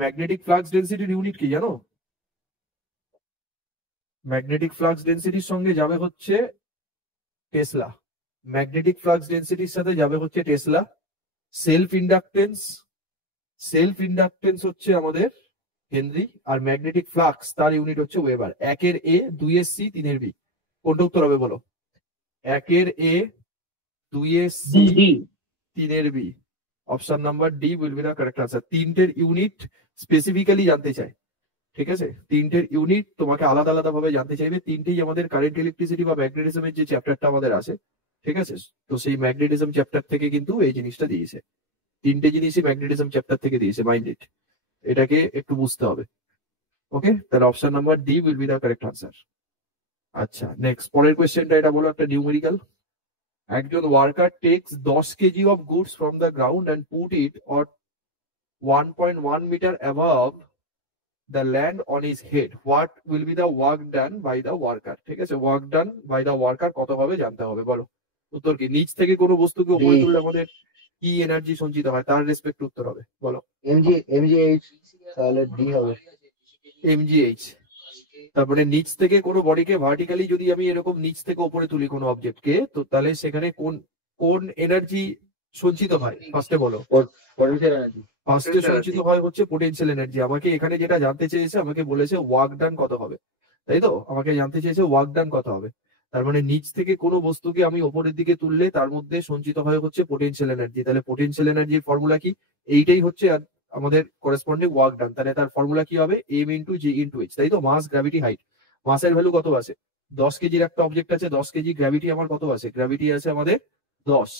Magnetic flux ডেন্সিটির unit কি জানো? Magnetic flux ডেন্সিটির সঙ্গে যাবে হচ্ছে টেসলা। ম্যাগনেটিক ফ্লাক্স ডেন্সিটির সাথে যাবে হচ্ছে টেসলা। সেলফ ইন্ডাকটেন্স হচ্ছে আমাদের হেনরি, আর ম্যাগনেটিক ফ্লাক্স তার ইউনিট হচ্ছে ওয়েবার। 1 এ 2 সি 3 বি, কোনটা উত্তর হবে বলো? 1 A 2 C 3 B, option number D will be the correct answer. তিনটের ইউনিট স্পেসিফিক্যালি জানতে চাই, ঠিক আছে? তিনটের ইউনিট তোমাকে আলাদা আলাদা ভাবে জানতে চাইবে। তিনটেই আমাদের কারেন্ট ইলেকট্রিসিটি বা ম্যাগনেটিজমের যে চ্যাপ্টারটা আমাদের আছে, ঠিক আছে? তো সেই ম্যাগনেটিজম চ্যাপ্টার থেকে কিন্তু এই জিনিসটা দিয়েছে। তিনটে জিনিসই ম্যাগনেটিজম চ্যাপ্টার থেকে দিয়েছে, মাইন্ড ইট। এটাকে একটু বুঝতে হবে। ওকে, তাহলে option number D will be the correct answer. আচ্ছা, নেক্সট পরের কোয়েশ্চেনটা এটা বলো একটা নিউমেরিক্যাল। একজন worker takes 10 kg of goods from the ground and put it or 1.1 metre above the land on his head. What will be the work done by the worker? ঠিক আছে, work done by the worker কত হবে জানতে হবে। বলো উত্তর কি? নিচ থেকে কোনো বস্তুকে উপরে তুললে আমাদের কি এনার্জি সঞ্চিত হয়, তার রেসপেক্ট উত্তর হবে। বলো। এমজিএইচ, তাহলে ডি হবে। এমজিএইচ। তারপরে নিচ থেকে কোনো বডিকে ভার্টিক্যালি যদি আমি এরকম নিচ থেকে উপরে তুলি কোনো অবজেক্টকে, তো তাহলে সেখানে কোন কোন এনার্জি সঞ্চিত হয় ফার্স্টে বলো? Potential energy. ফার্স্টে সঞ্চিত হয় হচ্ছে পোটেনশিয়াল এনার্জি। আমাকে এখানে যেটা জানতে চেয়েছে, আমাকে বলেছে ওয়ার্ক ডান কত হবে, তাই তো? আমাকে জানতে চেয়েছে ওয়ার্ক ডান কত হবে। তার মানে নিচ থেকে কোনো বস্তুকে আমি ওপরের দিকে তুললে তার মধ্যে সঞ্চিত হয় হচ্ছে পোটেনশিয়াল এনার্জি। তাহলে পোটেনশিয়াল এনার্জির ফর্মুলা কি? এইটাই হচ্ছে আমাদের করেসপন্ডিং ওয়ার্ক ডান। তাহলে তার ফর্মুলা কি হবে? এম ইন্টু জি ইন্টু এইচ, তাই তো? মাস, গ্র্যাভিটি, হাইট। মাসের ভ্যালু কত আছে? 10 কেজির একটা অবজেক্ট আছে, 10 কেজি। গ্র্যাভিটি আমার কত আছে? গ্র্যাভিটি আছে আমাদের 10।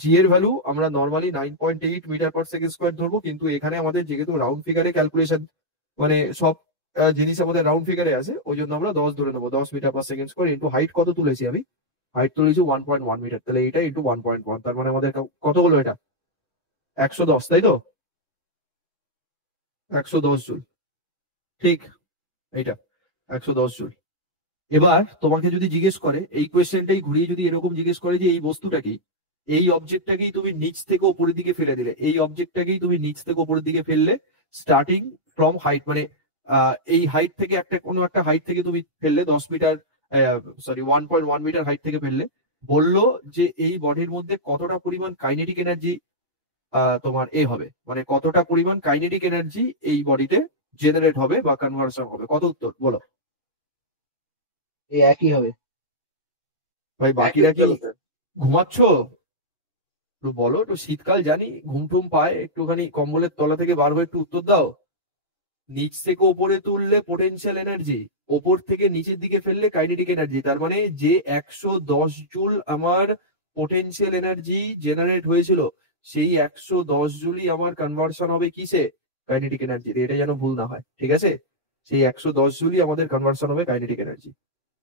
জি এর ভ্যালু আমরা normally 9.8 metre per second square ধরবো, কিন্তু এখানে আমাদের যেহেতু রাউন্ড ফিগারে ক্যালকুলেশন, মানে সব জিনিস আমাদের রাউন্ড ফিগারে আছে, ওই জন্য আমরা 10 ধরে নেবো। 10 metre per second square into height কত তুলেছি আমি? হাইট তুলেছি 1.1 মিটার। তাহলে এটা ইন্টু 1.1, তার মানে আমাদের কত হলো এটা? 110, তাই তো? 110 জুল, ঠিক এইটা 110 জুল। এবার তোমাকে যদি জিজ্ঞেস করে, এই কোয়েশ্চেনটাই ঘুরিয়ে যদি এরকম জিজ্ঞেস করে যে এই বস্তুটা কি, এই অবজেক্টটাকেই তুমি নিচ থেকে উপরের দিকে ফেলে দিলে, এই অবজেক্টটাকেই তুমি নিচ থেকে উপরের দিকে ফেললে, স্টার্টিং ফ্রম হাইট, মানে এই হাইট থেকে একটা কোনো একটা হাইট থেকে তুমি ফেললে 10 মিটার, সরি 1.1 মিটার হাইট থেকে ফেললে, বললো যে এই বডির মধ্যে কতটা পরিমাণ কাইনেটিক এনার্জি তোমার হবে, মানে কতটা পরিমাণ কাইনেটিক এনার্জি এই বডিতে জেনারেট হবে বা কনভার্সন হবে। কত উত্তর বলো? এই একই হবে। ভাই বাকিরা কি ঘুমাচ্ছ? একটু বলো, একটু শীতকাল জানি, ঘুম টুম পায়, একটুখানি কম্বলের তলা থেকে বার হয়ে একটু উত্তর দাও। নিচ থেকে ওপরে তুললে পোটেনশিয়াল এনার্জি, ওপর থেকে নিচের দিকে ফেললে কাইনেটিক এনার্জি। তার মানে যে 110 জুল আমার পোটেনশিয়াল এনার্জি জেনারেট হয়েছিল, সেই 110 জুলই আমার কনভার্সন হবে কিসে? Kinetic energy. এটা যেন ভুল না হয়, ঠিক আছে? সেই 110 জুলই আমাদের কনভার্সন হবে কাইনেটিক এনার্জি।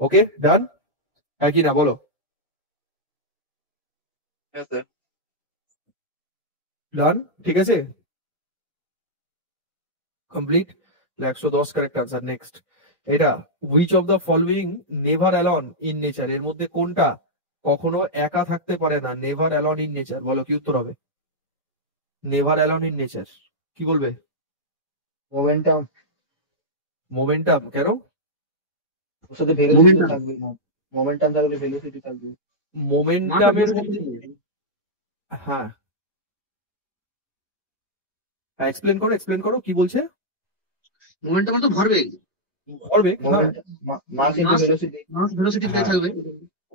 ওকে, ডান? হ্যাঁ কি না বলো? ডান, ঠিক আছে, কমপ্লিট। 110 correct answer. নেক্সট, এটা which of the following never alone in nature? এর মধ্যে কোনটা কখনো একা থাকতে পারে না? নেভার অ্যালন ইন নেচার, বলো কি উত্তর হবে? নেভার অ্যালন ইন নেচার, কি বলবে? মোমেন্টাম। মোমেন্টাম, কেন? ওর সাথে ভেলোসিটি থাকবে না। মোমেন্টাম থাকলে ভেলোসিটি থাকবে। মোমেন্টামের, হ্যাঁ এক্সপ্লেন করো, এক্সপ্লেন করো কি বলছে। মোমেন্টাম তো ভরবেগ, ভরবেগ, হ্যাঁ মাস ইনটু ভেলোসিটি। ভেলোসিটি হ্যাঁ, থাকবে।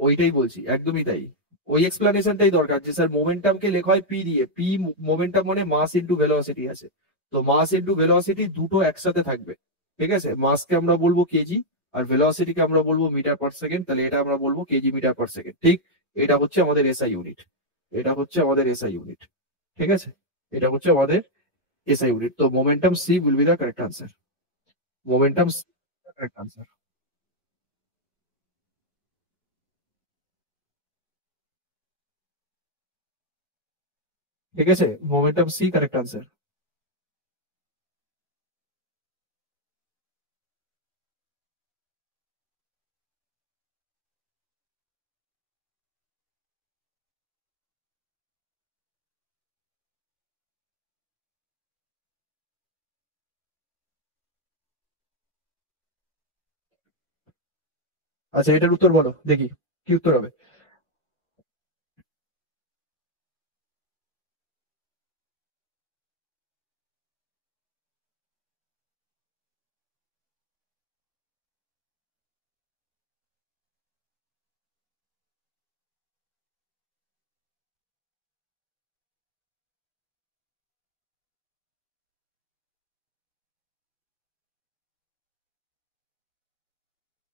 ওইটাই বলছি, একদমই তাই। ওই এক্সপ্লেনেশনটাই দরকার যে স্যার মোমেন্টামকে লেখা হয় পি দিয়ে। পি মোমেন্টাম মানে মাস ইনটু ভেলোসিটি আছে, তো মাস ইনটু ভেলোসিটি দুটো একসাথে থাকবে, ঠিক আছে? মাসকে আমরা বলবো কেজি, আর ভেলোসিটিকে আমরা বলবো মিটার পার সেকেন্ড। তাহলে এটা আমরা বলবো কেজি মিটার পার সেকেন্ড, ঠিক? এটা হচ্ছে আমাদের এসআই ইউনিট, এটা হচ্ছে আমাদের এসআই ইউনিট, ঠিক আছে? এটা হচ্ছে আমাদের এসআই ইউনিট। তো momentum C will be the correct answer. Momentum C correct answer, ঠিক আছে? Momentum C correct answer. আচ্ছা, এটার উত্তর বলো দেখি, কি উত্তর হবে?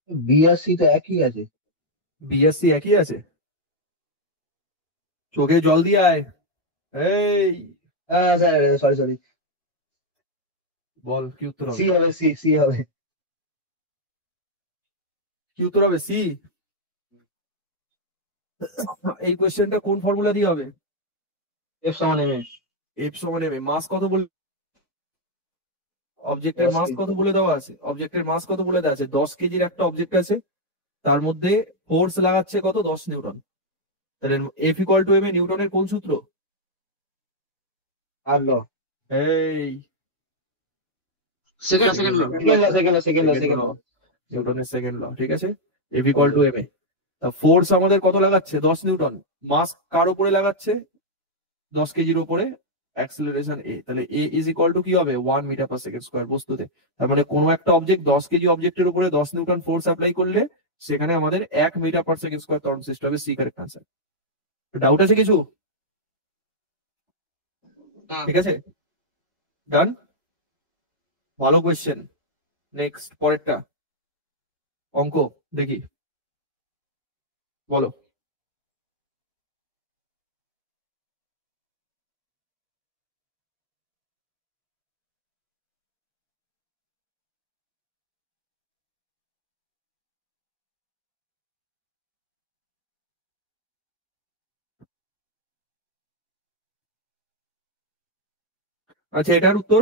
বি আর সি তো একই আছে। বিএসসি একই আছে? চোখে জল দিয়ে আয়। এই স্যার সরি সরি, বল কি উত্তর সি হবে? হবে, সি সি হবে। কি উত্তর হবে? সি? এই কোয়েশ্চেনটা কোন ফর্মুলা দিয়ে হবে? এফ সমান এম এ। এফ সমান এম এ। মাস কত বলে, অবজেক্টের 10 মাস কেজি। কত বলে দেওয়া আছে? অবজেক্টের মাস কত বলে দেওয়া আছে? 10 কেজির একটা অবজেক্ট আছে, তার মধ্যে ফোর্স লাগাচ্ছে কত? 10 নিউটন। তাহলে F equal to M A নিউটনের কোন সূত্র? আর ল। এই second second law. Second law. নিউটনের সেকেন্ড ল, ঠিক আছে। F equal to M A. Force আমাদের কত লাগাচ্ছে? 10 নিউটন। মাস কার উপরে লাগাচ্ছে? 10 কেজির উপরে। অ্যাক্সেলারেশন এ, তাহলে এ ইজ ইকুয়াল টু কি হবে? 1 মিটার পার সেকেন্ড স্কয়ার বস্তুতে। তার মানে কোনো একটা অবজেক্ট 10 কেজি অবজেক্টের উপরে 10 নিউটন ফোর্স অ্যাপ্লাই করলে সেখানে আমাদের 1 মিটার পার সেকেন্ড স্কয়ার ত্বরণ সৃষ্টি হবে। C correct answer. ডাউট আছে কিছু? ঠিক আছে, ডান। ভালো কোয়েশ্চেন। নেক্সট, পরেরটা অঙ্ক দেখি, বলো। আচ্ছা, এটার উত্তর,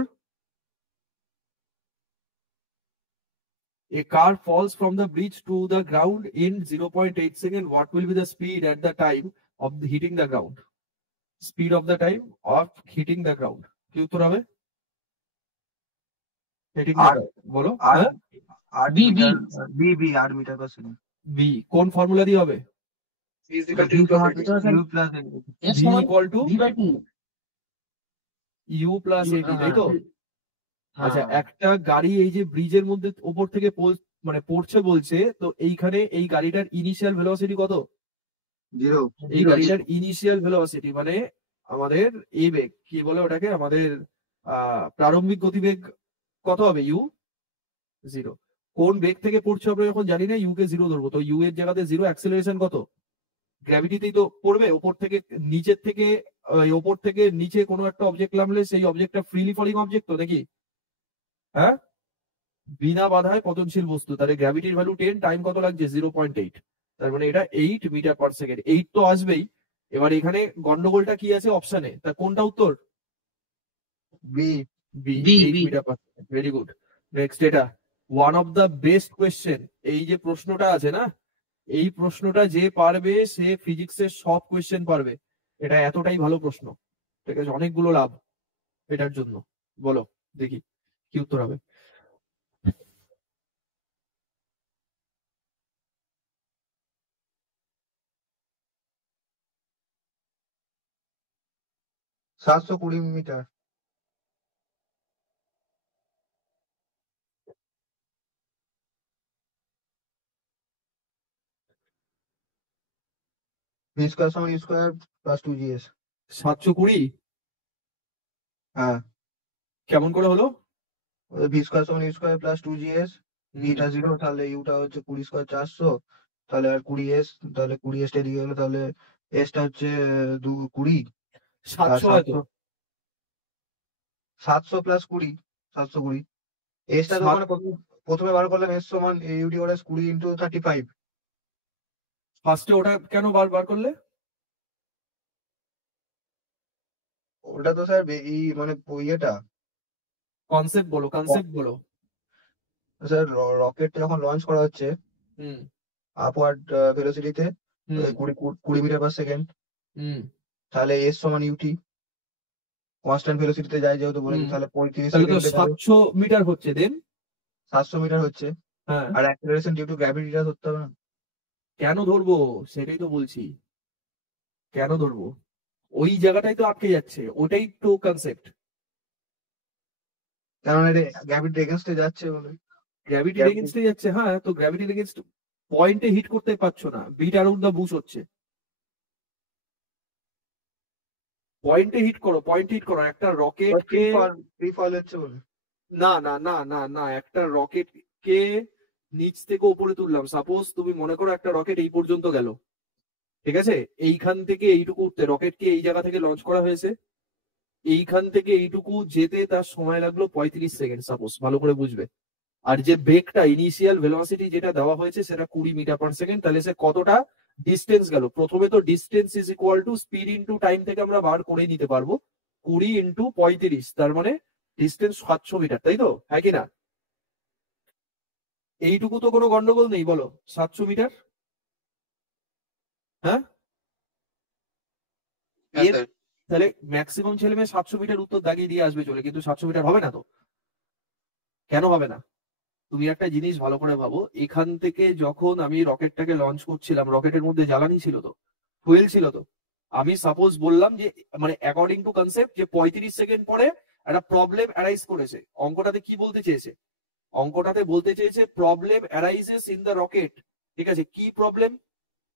a car falls from the bridge to the ground in 0.8 second. What will be the speed at the time of hitting the ground? Speed of the time of hitting the ground. কি উত্তর হবে? Hitting the ground, বলো। হ্যাঁ, B B B B 8 metre per second. B কোন formula দিয়ে হবে? V plus V equal to V by 2। U plus at, তাই তো? আচ্ছা, একটা গাড়ি এই যে ব্রিজের মধ্যে ওপর থেকে মানে পড়ছে বলছে, তো এইখানে এই গাড়িটার ইনিশিয়াল ভেলোসিটি কত? 0। এই গাড়িটার ইনিশিয়াল ভেলোসিটি মানে আমাদের এ বেগ, কি বলে ওটাকে, আমাদের প্রারম্ভিক গতিবেগ কত হবে? ইউ 0। কোন বেগ থেকে পড়ছে আমরা যখন জানি না, ইউ কে 0 ধরবো, তো ইউ এর জায়গাতে 0। অ্যাক্সেলারেশন কত? গ্র্যাভিটিতেই তো পড়বে। ওপর থেকে নিচের থেকে, ওপর থেকে নিচে কোনো একটা অবজেক্ট নামলে সেই অবজেক্টটা ফ্রিলি ফলিং অবজেক্ট তো নাকি? হ্যাঁ, বিনা বাধায় পতনশীল বস্তু। তাহলে গ্র্যাভিটির ভ্যালু 10, টাইম কত লাগছে? 0.8। তার মানে এটা 8 মিটার পার সেকেন্ড। 8 তো আসবেই। এবার এখানে গন্ডগোলটা কি আছে অপশনে, তা কোনটা উত্তর? B B, B 8 B metre per second. Very good. Next, এটা one of the best question. এই যে প্রশ্নটা আছে না, এই প্রশ্নটা যে পারবে সে ফিজিক্সের সব কোয়েশ্চেন পারবে। এটা এতটাই ভালো প্রশ্ন, ঠিক আছে, অনেকগুলো লাভ এটার জন্য। বলো দেখি, কি উত্তর হবে? 720 মিটার। ভি স্কয়ার সমান ইউ স্কয়ার প্লাস 2g's। 720? হ্যাঁ, কেমন করে হলো? ভি স্কয়ার সমান ইউ স্কয়ার প্লাস 2g's। ভিটা 0, তাহলে ইউটা হচ্ছে 20 স্কয়ার 400, তাহলে আর 20s, তাহলে 20s টা এদিকে গেলো, তাহলে এসটা হচ্ছে 20। 700 হয়তো। 700 প্লাস 20, 720। এসটা তো মানে প্রথমে বার করলাম এস সমান ইউটি ওর 20 ইন্টু 35। ফার্স্টে ওটা কেন বার করলে? ওটা তো স্যার এই মানে ইয়েটা, কনসেপ্ট বলো, কনসেপ্ট বলো। স্যার রকেট যখন লঞ্চ করা হচ্ছে হুম আপওয়ার্ড ভেলোসিটিতে হুম 20 মিটার পার সেকেন্ড, হুম তাহলে এস সমান ইউটি কনস্ট্যান্ট ভেলোসিটিতে যায় যেহেতু বলেছি, তাহলে 35 তাহলে তো সেকেন্ডে 700 মিটার হচ্ছে দেন। 700 মিটার হচ্ছে। হ্যাঁ, আর অ্যাক্সেলারেশন ডিউ টু গ্র্যাভিটিটা ধরতে হবে না? কেন ধরবো সেটাই তো বলছি, কেন ধরবো? ওই জায়গাটাই তো আটকে যাচ্ছে, ওটাই তো কনসেপ্ট। কারণ এটা গ্র্যাভিটির এগেনস্টে যাচ্ছে বলে। গ্র্যাভিটির এগেনস্টে যাচ্ছে, হ্যাঁ, তো গ্র্যাভিটির এগেনস্ট পয়েন্টে হিট করতে পারছো না, বিট অ্যারাউন্ড দ্য বুশ হচ্ছে। পয়েন্টে হিট করো, পয়েন্টে হিট করো একটা রকেটকে। ফ্রি ফল হচ্ছে বলে। না না না না না, একটা রকেটকে নিচ থেকে উপরে তুললাম, সাপোজ তুমি মনে করো একটা রকেট এই পর্যন্ত গেল, ঠিক আছে, এইখান থেকে এইটুকু উঠতে, রকেটকে এই জায়গা থেকে লঞ্চ করা হয়েছে, এইখান থেকে এইটুকু যেতে তার সময় লাগলো 35 সেকেন্ড সাপোজ, ভালো করে বুঝবে। আর যে বেগটা ইনিশিয়াল ভেলোসিটি যেটা দেওয়া হয়েছে সেটা 20 মিটার পার সেকেন্ড, তাহলে সে কতটা ডিস্টেন্স গেল? প্রথমে তো distance is equal two speed into time থেকে আমরা বার করে নিতে পারবো, 20 ইন্টু 35, তার মানে ডিস্টেন্স 700 মিটার, তাই তো, হ্যাঁ কি না? এইটুকু তো কোনো গন্ডগোল নেই, বলো 700 মিটার, হ্যাঁ? এর তাহলে ম্যাক্সিমাম ছেলে মেয়ে 700 মিটার উত্তর দাগিয়ে দিয়ে আসবে চলে, কিন্তু 700 মিটার হবে না তো। কেন হবে না? তুমি একটা জিনিস ভালো করে ভাবো, এখান থেকে যখন আমি রকেটটাকে লঞ্চ করছিলাম, রকেটের মধ্যে জ্বালানি ছিল তো, ফুয়েল ছিল তো, আমি সাপোজ বললাম যে মানে অ্যাকর্ডিং টু কনসেপ্ট যে 35 সেকেন্ড পরে একটা প্রবলেম অ্যারাইজ করেছে। অঙ্কটাতে কি বলতে চেয়েছে? অঙ্কটাতে বলতে চেয়েছে problem arises in the rocket, ঠিক আছে, কি প্রবলেম?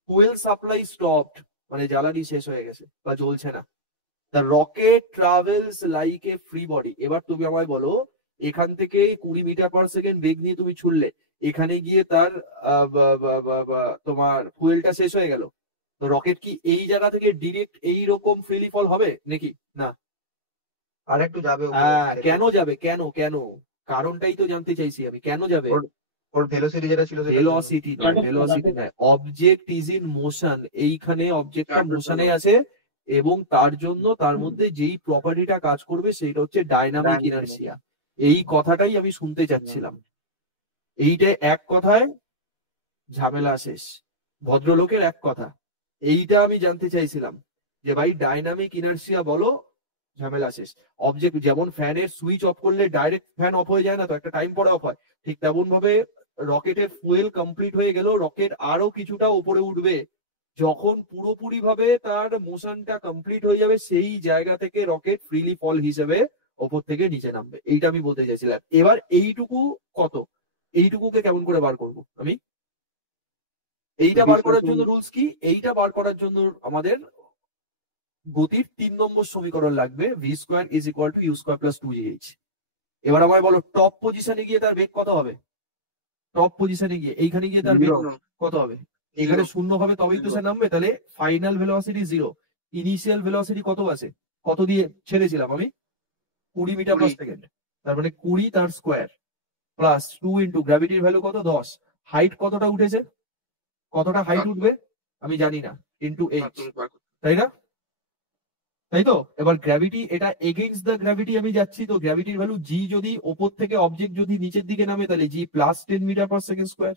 ফুয়েল সাপ্লাই স্টপড, মানে জ্বালানি শেষ হয়ে গেছে বা জ্বলছে না। The rocket travels like a free body. এবার তুমি আমায় বলো, এখান থেকে 20 মিটার পার সেকেন্ড বেগ নিয়ে তুমি ছুড়লে, এখানে গিয়ে তার তোমার ফুয়েলটা শেষ হয়ে গেল, তো রকেট কি এই জায়গা থেকে ডিরেক্ট এইরকম ফ্রিলি ফল হবে নাকি? না, আর একটু যাবে। হ্যাঁ, কেন যাবে? কেন কেন কারণটাই তো জানতে চাইছি আমি, কেন যাবে? ওর ভেলোসিটি যেটা ছিল, ভেলোসিটি নয়, ভেলোসিটি নয়, অবজেক্ট ইজ ইন মোশন। এইখানে অবজেক্টটা মোশনে আছে এবং তার জন্য তার মধ্যে যেই প্রপার্টিটা কাজ করবে সেটা হচ্ছে ডাইনামিক ইনার্সিয়া। এই কথাটাই আমি শুনতে চাচ্ছিলাম। এইটা এক কথায় ঝামেলা শেষ, ভদ্রলোকের এক কথা, এইটা আমি জানতে চাইছিলাম যে ভাই ডাইনামিক ইনার্সিয়া বলো, ঝামেলা শেষ। অবজেক্ট যেমন ফ্যানের সুইচ অফ করলে ডাইরেক্ট ফ্যান অফ হয়ে যায় না তো, একটা টাইম পরে অফ হয়, ঠিক তেমন ভাবে রকেটের ফুয়েল কমপ্লিট হয়ে গেল, রকেট আরো কিছুটা উপরে উঠবে, যখন পুরোপুরি ভাবে তার মোশনটা কমপ্লিট হয়ে যাবে সেই জায়গা থেকে রকেট ফ্রিলি ফল হিসেবে ওপর থেকে নিচে নামবে। এইটা আমি বলতে চাইছিলাম। এবার এইটুকু কত, এইটুকুকে কেমন করে বার করব আমি? এইটা বার করার জন্য রুলস কি? এইটা বার করার জন্য আমাদের গতির 3 নম্বর সমীকরণ লাগবে, V square is equal to U square plus 2gh। এবার আমায় বলো টপ পজিশনে গিয়ে তার বেগ কত হবে? টপ পজিশনে গিয়ে এইখানে গিয়ে তার বেগ কত হবে? এখানে 0 হবে তবেই তো সে নামবে, তাহলে ফাইনাল ভেলোসিটি 0। ইনিশিয়াল ভেলোসিটি কত আছে? কত দিয়ে ছেড়েছিলাম আমি? 20 মিটার পার সেকেন্ড, তার মানে 20 তার স্কোয়ার প্লাস 2 ইন্টু গ্র্যাভিটির ভ্যালু কত? 10। হাইট কতটা উঠেছে? কতটা হাইট উঠবে আমি জানি না, ইন্টু এইচ, তাই না? তাই তো। এবার গ্র্যাভিটি, এটা এগেইনস্ট দ্য গ্র্যাভিটি আমি যাচ্ছি, তো গ্র্যাভিটির ভ্যালু জি, যদি ওপর থেকে অবজেক্ট যদি নিচের দিকে নামে তাহলে g plus 10 metre per second square,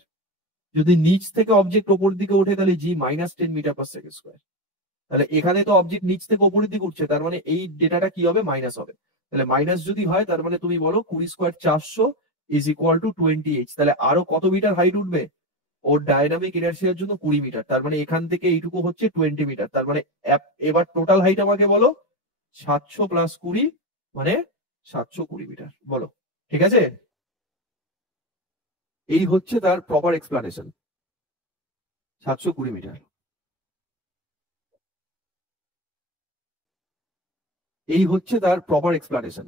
যদি নিচ থেকে অবজেক্ট ওপর দিকে ওঠে তাহলে g minus 10 metre per second square. তাহলে এখানে তো অবজেক্ট নিচ থেকে উপরের দিকে উঠছে, তার মানে এই ডেটাটা কি হবে? মাইনাস হবে। তাহলে মাইনাস যদি হয় তার মানে তুমি বলো 20 square 400 is equal two 20h। তাহলে আরো কত মিটার হাইট উঠবে? ওর ডায়নামিক ইনার্সিয়ার জন্য 20 মিটার, তার মানে এখান থেকে এইটুকু হচ্ছে 20 মিটার, তার মানে এবার টোটাল হাইট আমাকে বলো 700 প্লাস 20 মানে 720 মিটার, বলো ঠিক আছে? এই হচ্ছে তার প্রপার এক্সপ্লানেশন, 720 মিটার। এই হচ্ছে তার প্রপার এক্সপ্লানেশন।